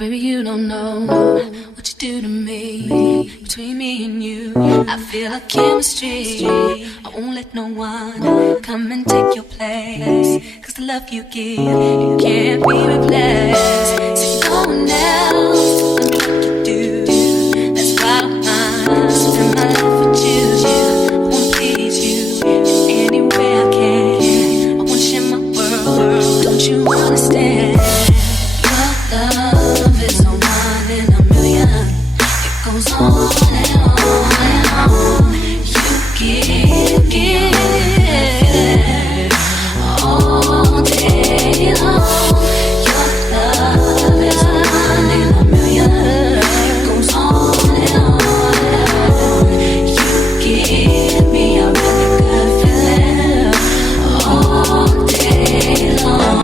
Baby, you don't know what you do to me. Between me and you, I feel like chemistry. I won't let no one come and take your place. Cause the love you give, it can't be replaced. So no one else will know what to do. That's why I spend my life with you. I wanna please you in any way I can. I wanna share my world, don't you understand? Your love is a one in a million. It goes on and on and on. You give all day long. Your love is a one in a million. It goes on and on and on. You give me a really good feeling all day long.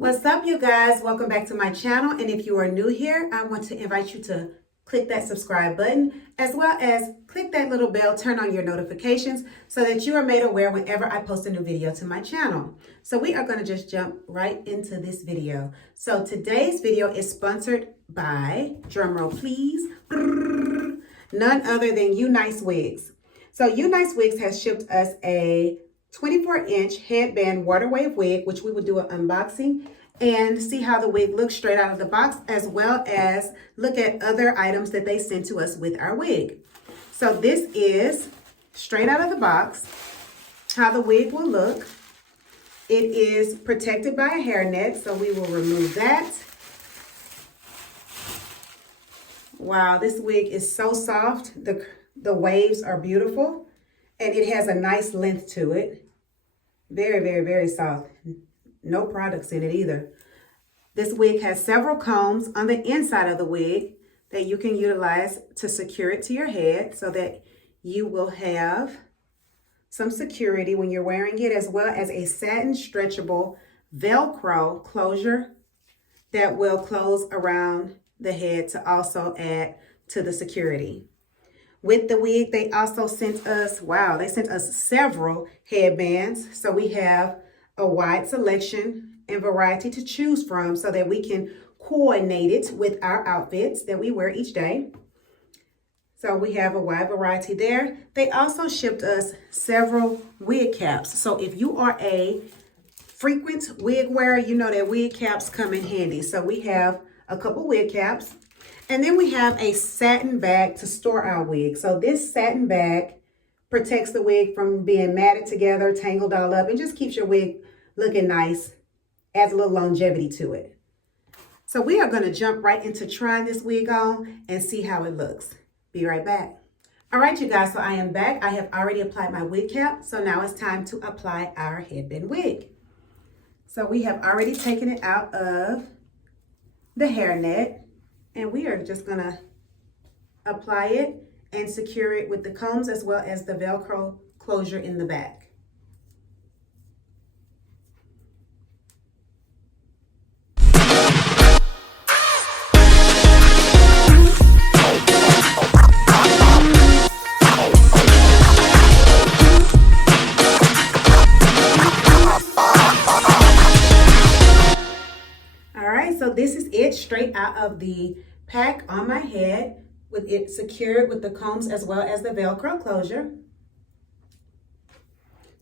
What's up, you guys? Welcome back to my channel, and if you are new here, I want to invite you to click that subscribe button as well as click that little bell, turn on your notifications so that you are made aware whenever I post a new video to my channel. So we are going to just jump right into this video. So today's video is sponsored by, drumroll please, none other than Unice Wigs. So Unice Wigs has shipped us a 24-inch headband water wave wig, which we will do an unboxing and see how the wig looks straight out of the box, as well as look at other items that they sent to us with our wig. So this is straight out of the box, how the wig will look. It is protected by a hairnet, so we will remove that. Wow, this wig is so soft. The waves are beautiful, and it has a nice length to it. Very, very, very soft. No products in it either. This wig has several combs on the inside of the wig that you can utilize to secure it to your head so that you will have some security when you're wearing it, as well as a satin stretchable Velcro closure that will close around the head to also add to the security. With the wig, they also sent us, wow, they sent us several headbands. So we have a wide selection and variety to choose from so that we can coordinate it with our outfits that we wear each day. So we have a wide variety there. They also shipped us several wig caps. So if you are a frequent wig wearer, you know that wig caps come in handy. So we have a couple wig caps. And then we have a satin bag to store our wig. So this satin bag protects the wig from being matted together, tangled all up, and just keeps your wig looking nice, adds a little longevity to it. So we are going to jump right into trying this wig on and see how it looks. Be right back. All right, you guys, so I am back. I have already applied my wig cap. So now it's time to apply our headband wig. So we have already taken it out of the hairnet. And we are just going to apply it and secure it with the combs as well as the Velcro closure in the back. All right, so this is it straight out of the pack on my head, with it secured with the combs as well as the Velcro closure.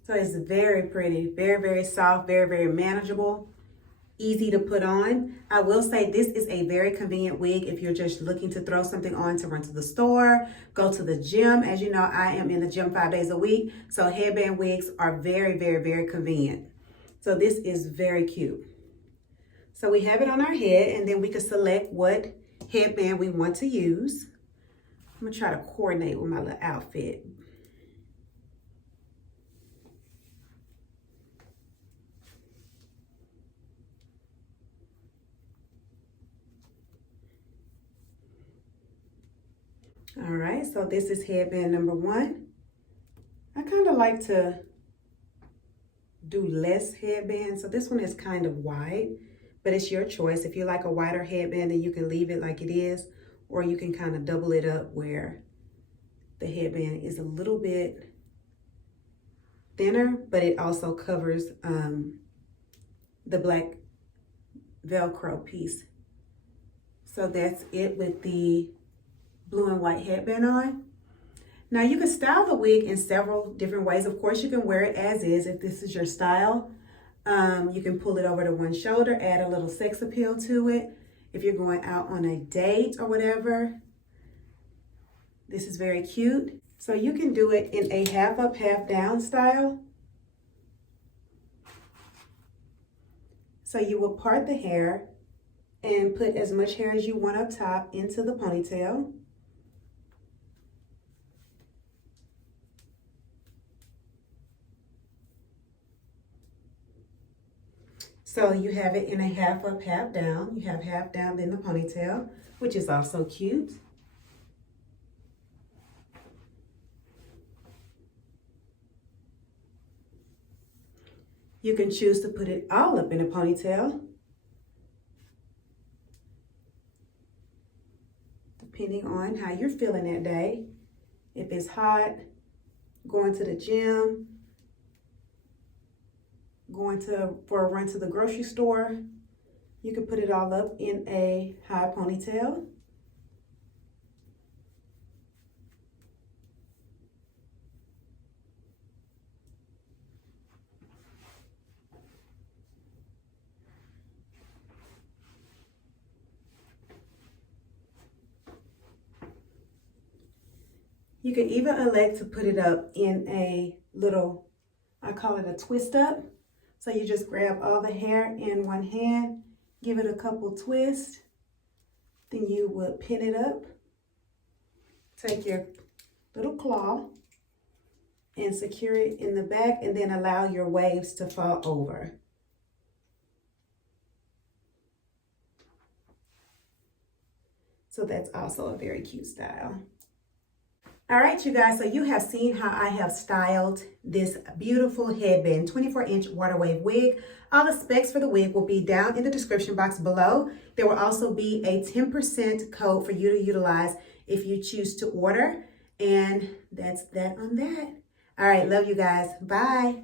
So it's very pretty, very, very soft, very, very manageable, easy to put on. I will say this is a very convenient wig if you're just looking to throw something on to run to the store, go to the gym. As you know, I am in the gym 5 days a week, so headband wigs are very, very, very convenient. So this is very cute. So we have it on our head, and then we can select what headband we want to use. I'm gonna try to coordinate with my little outfit. All right, so this is headband number 1. I kind of like to do less headband, so this one is kind of wide, but it's your choice. If you like a wider headband, then you can leave it like it is, or you can kind of double it up where the headband is a little bit thinner, but it also covers the black Velcro piece. So that's it with the blue and white headband on. Now you can style the wig in several different ways. Of course, you can wear it as is if this is your style. You can pull it over to one shoulder, add a little sex appeal to it. If you're going out on a date or whatever, this is very cute. So you can do it in a half up, half down style. So you will part the hair and put as much hair as you want up top into the ponytail. So you have it in a half up, half down. You have half down, then the ponytail, which is also cute. You can choose to put it all up in a ponytail, depending on how you're feeling that day. If it's hot, going to the gym, going for a run to the grocery store, you can put it all up in a high ponytail. You can even elect to put it up in a little, I call it a twist up. So you just grab all the hair in one hand, give it a couple twists, then you would pin it up. Take your little claw and secure it in the back, and then allow your waves to fall over. So that's also a very cute style. All right, you guys, so you have seen how I have styled this beautiful headband, 24-inch Water Wave wig. All the specs for the wig will be down in the description box below. There will also be a 10% code for you to utilize if you choose to order. And that's that on that. All right, love you guys. Bye.